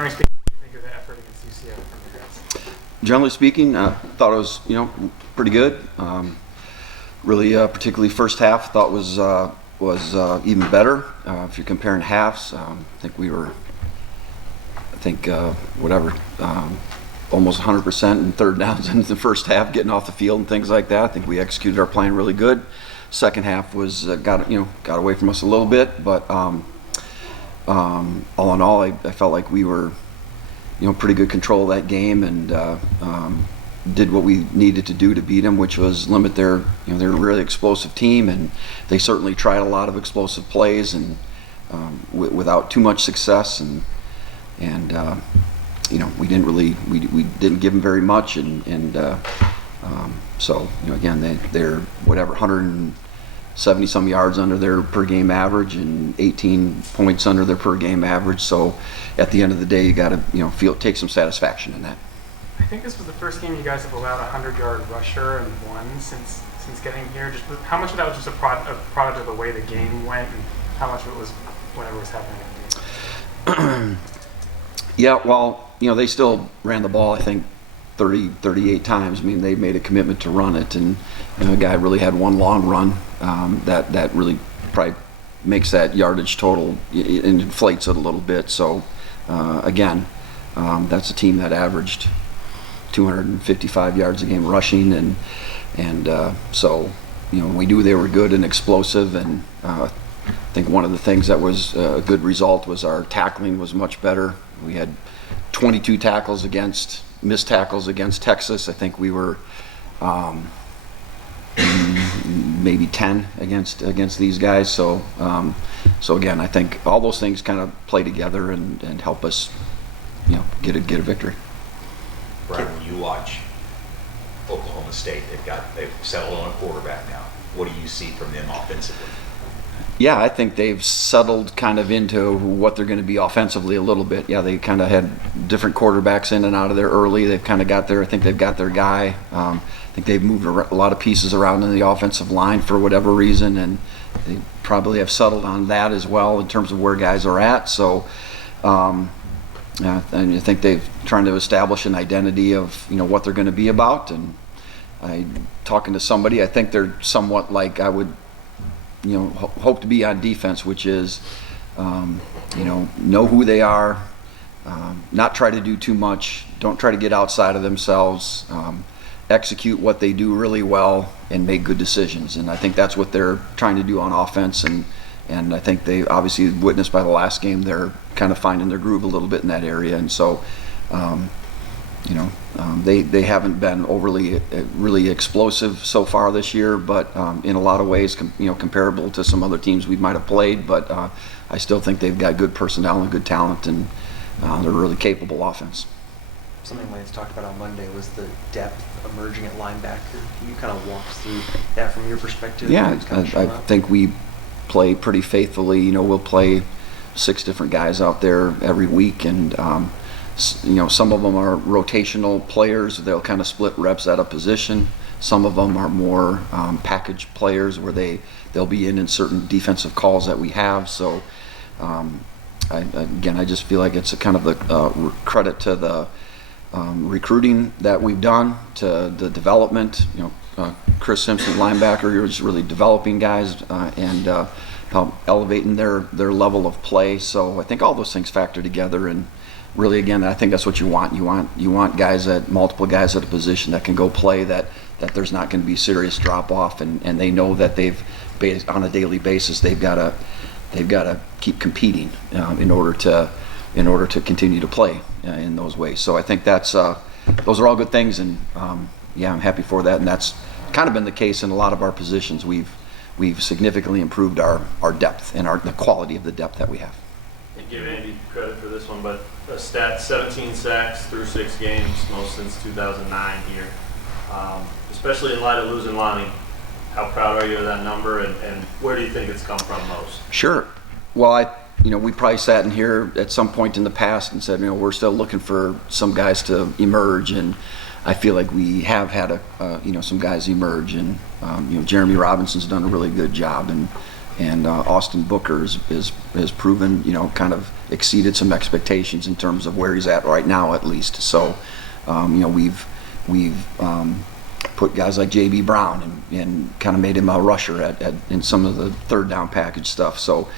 Generally speaking, what do you think of the effort against UCF from your guys? Generally speaking, thought it was pretty good. Really, particularly first half, thought was even better. If you're comparing halves, I think we were, almost 100% in third downs in the first half, getting off the field and things like that. I think we executed our plan really good. Second half was got away from us a little bit, but all in all, I felt like we were pretty good control of that game and did what we needed to do to beat them, which was limit their they're a really explosive team, and they certainly tried a lot of explosive plays and without too much success, and we didn't give them very much, so again they're whatever 170 some yards under their per game average and 18 points under their per game average. So at the end of the day, you got to take some satisfaction in that. I think this was the first game you guys have allowed a 100-yard rusher and won since getting here. Just how much of that was just a product of the way the game went, and how much of it was whatever was happening? Yeah, well, they still ran the ball, I think, 38 times. I mean, they made a commitment to run it, and the guy really had one long run that really probably makes that yardage total, it inflates it a little bit. So again, that's a team that averaged 255 yards a game rushing, and so we knew they were good and explosive, and I think one of the things that was a good result was our tackling was much better. We had 22 missed tackles against Texas. I think we were maybe 10 against these guys. So again, I think all those things kind of play together and help us, get a victory. Brian, when you watch Oklahoma State, they've settled on a quarterback now. What do you see from them offensively? Yeah, I think they've settled kind of into what they're going to be offensively a little bit. Yeah, they kind of had different quarterbacks in and out of there early. They've kind of got I think they've got their guy. I think they've moved a lot of pieces around in the offensive line for whatever reason, and they probably have settled on that as well in terms of where guys are at. So, and I think they've trying to establish an identity of what they're going to be about. And talking to somebody, I think they're somewhat like I would hope to be on defense, which is know who they are, not try to do too much, don't try to get outside of themselves, execute what they do really well, and make good decisions. And I think that's what they're trying to do on offense, and I think they obviously witnessed by the last game they're kind of finding their groove a little bit in that area. And so they haven't been overly really explosive so far this year, but in a lot of ways comparable to some other teams we might have played. But I still think they've got good personnel and good talent, and they're a really capable offense. Something Lance talked about on Monday was the depth emerging at linebacker. Can you kind of walk us through that from your perspective? Yeah, I think we play pretty faithfully. We'll play 6 different guys out there every week, and some of them are rotational players. They'll kind of split reps at a position. Some of them are more package players where they'll be in certain defensive calls that we have. So I just feel like it's a kind of the credit to the recruiting that we've done, to the development. Chris Simpson, linebacker, is really developing guys and elevating their level of play. So I think all those things factor together, and really, again, I think that's what you want. You want guys multiple guys at a position that can go play, that there's not going to be serious drop off, and they know that on a daily basis they've got to keep competing in order to continue to play in those ways. So I think those are all good things, and I'm happy for that. And that's kind of been the case in a lot of our positions. We've significantly improved our depth and the quality of the depth that we have. Give Andy credit for this one, but a stat: 17 sacks through 6 games, most since 2009 here. Especially in light of losing Lonnie, how proud are you of that number, and where do you think it's come from most? Sure. Well, we probably sat in here at some point in the past and said, we're still looking for some guys to emerge, and I feel like we have had some guys emerge, and Jeremy Robinson's done a really good job, and Austin Booker has proven kind of exceeded some expectations in terms of where he's at right now, at least. So, we've put guys like J.B. Brown and kind of made him a rusher in some of the third down package stuff. So,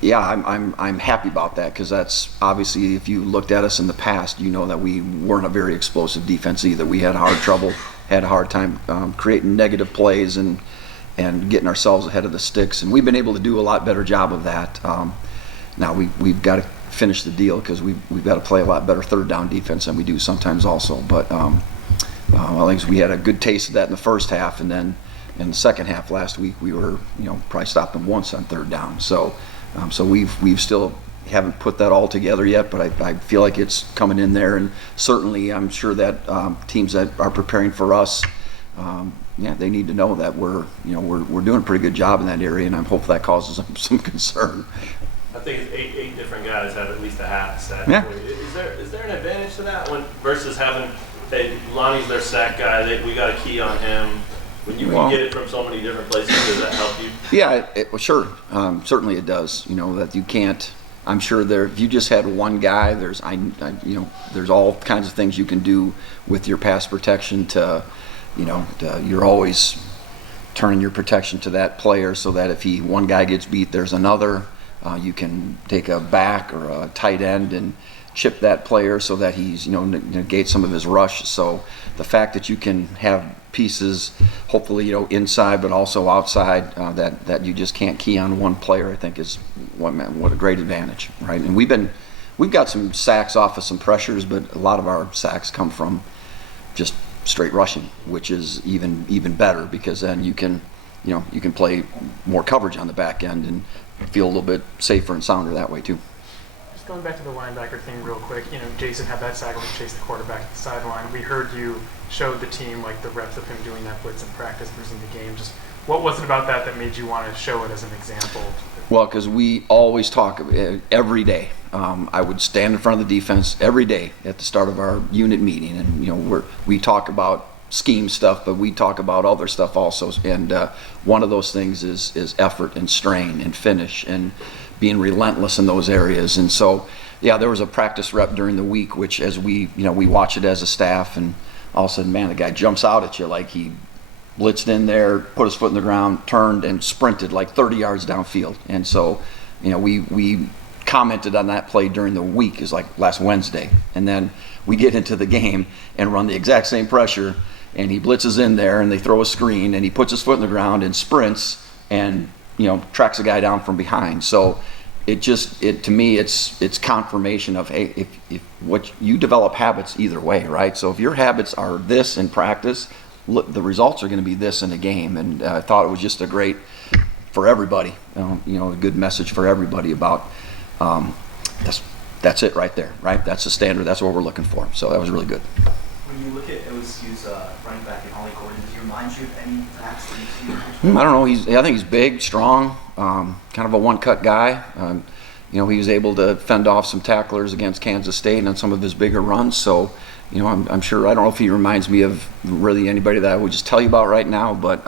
yeah, I'm happy about that, because that's obviously, if you looked at us in the past, you know that we weren't a very explosive defense either. We had had a hard time creating negative plays and getting ourselves ahead of the sticks, and we've been able to do a lot better job of that. Now we've got to finish the deal, because we've got to play a lot better third down defense than we do sometimes also. But I think we had a good taste of that in the first half, and then in the second half last week we were probably stopped them once on third down. So we've still haven't put that all together yet, but I feel like it's coming in there, and certainly I'm sure that teams that are preparing for us, they need to know that we're doing a pretty good job in that area, and I hope that causes them some concern. I think it's eight different guys have at least a half sack. Yeah. Is there an advantage to that one versus having, hey, Lonnie's their sack guy, we got a key on him? When you can get it from so many different places, does that help you? Yeah, well, sure. Certainly it does. That you can't. I'm sure if you just had one guy, there's all kinds of things you can do with your pass protection you're always turning your protection to that player, so that if one guy gets beat, there's another. You can take a back or a tight end and chip that player so that he's negate some of his rush. So the fact that you can have pieces, hopefully inside but also outside, that you just can't key on one player, I think is what a great advantage, right? And we've got some sacks off of some pressures, but a lot of our sacks come from just straight rushing, which is even better, because then you can play more coverage on the back end and feel a little bit safer and sounder that way too. Just going back to the linebacker thing real quick, Jason had that sack when he chased the quarterback to the sideline. We heard you showed the team the reps of him doing that blitz in practice versus in the game. Just what was it about that made you want to show it as an example? Well, because we always talk every day. I would stand in front of the defense every day at the start of our unit meeting, and we talk about scheme stuff, but we talk about other stuff also. And one of those things is effort and strain and finish and being relentless in those areas. And so, yeah, there was a practice rep during the week, which as we watch it as a staff, and all of a sudden, man, the guy jumps out at you like he blitzed in there, put his foot in the ground, turned and sprinted 30 yards downfield. And so, we commented on that play during the week, is last Wednesday. And then we get into the game and run the exact same pressure, and he blitzes in there and they throw a screen and he puts his foot in the ground and sprints and tracks a guy down from behind. So to me it's confirmation of, hey, if what you develop habits either way, right? So if your habits are this in practice, look, the results are going to be this in a game. And I thought it was just a great for everybody, a good message for everybody about that's it right there, right? That's the standard. That's what we're looking for. So that was really good. When you look at OSU's running back and Ollie Gordon, does he remind you of any facts that you've seen? I don't know. I think he's big, strong, kind of a one-cut guy. He was able to fend off some tacklers against Kansas State on some of his bigger runs. So, I'm sure. I don't know if he reminds me of really anybody that I would just tell you about right now. But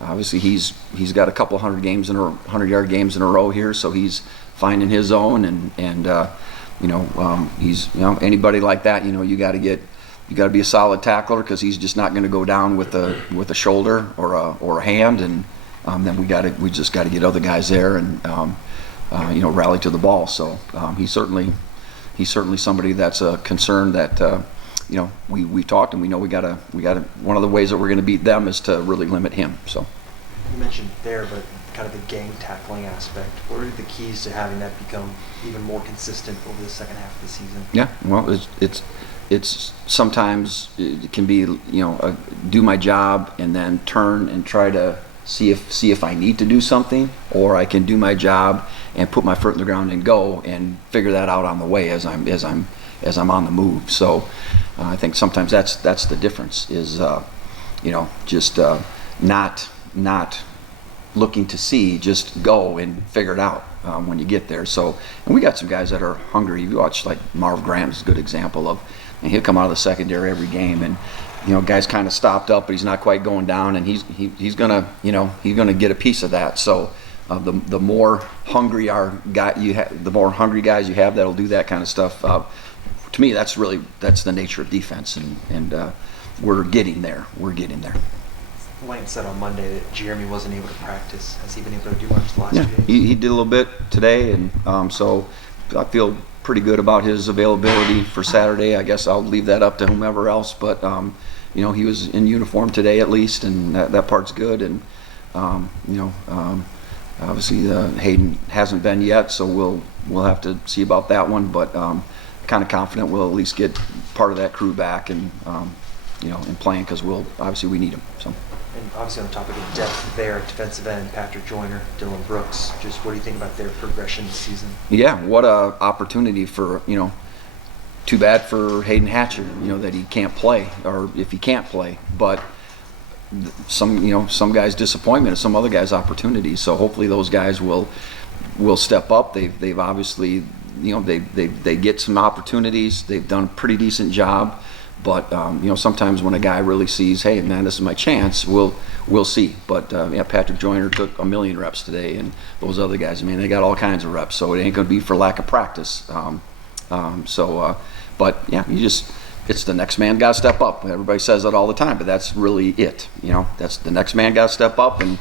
obviously, he's got a couple 100-yard games in a row here. So he's finding his own, and he's anybody like that. You got to be a solid tackler, because he's just not going to go down with a shoulder or a hand, and then we just got to get other guys there and rally to the ball. So he's certainly somebody that's a concern that we talked, and we know we got one of the ways that we're going to beat them is to really limit him. So you mentioned there, but kind of the gang tackling aspect. What are the keys to having that become even more consistent over the second half of the season? Yeah, well, it's sometimes it can be do my job and then turn and try to see if I need to do something, or I can do my job and put my foot in the ground and go and figure that out on the way as I'm on the move. So I think sometimes that's the difference, is just not looking to see, just go and figure it out when you get there. So, and we got some guys that are hungry. You watch Marv Graham is a good example of, and he'll come out of the secondary every game, and guys kind of stopped up, but he's not quite going down, and he's gonna get a piece of that. So the more hungry the more hungry guys you have that'll do that kind of stuff. To me, that's the nature of defense, and we're getting there. We're getting there. Lance said on Monday that Jeremy wasn't able to practice. Has he been able to do much the last Yeah, few days? he did a little bit today, and so I feel pretty good about his availability for Saturday. I guess I'll leave that up to whomever else, but he was in uniform today at least, and that part's good. And obviously Hayden hasn't been yet, so we'll have to see about that one. But kind of confident we'll at least get part of that crew back and playing, because obviously we need them. So. And obviously on the topic of depth there at defensive end, Patrick Joyner, Dylan Brooks, just what do you think about their progression this season? Yeah, what a opportunity for, too bad for Hayden Hatcher, that he can't play, or if he can't play, but some guys' disappointment is some other guys' opportunities. So hopefully those guys will step up. They've obviously, they get some opportunities. They've done a pretty decent job. But sometimes when a guy really sees, hey man, this is my chance, we'll see. But Patrick Joyner took 1 million reps today, and those other guys, they got all kinds of reps. So it ain't going to be for lack of practice. But yeah, it's the next man got to step up. Everybody says that all the time, but that's really it. That's the next man got to step up, and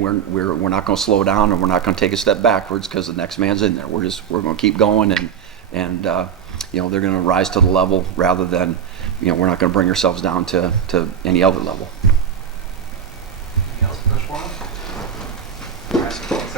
we're not going to slow down, and we're not going to take a step backwards because the next man's in there. We're going to keep going, and they're going to rise to the level rather than. We're not going to bring ourselves down to any other level.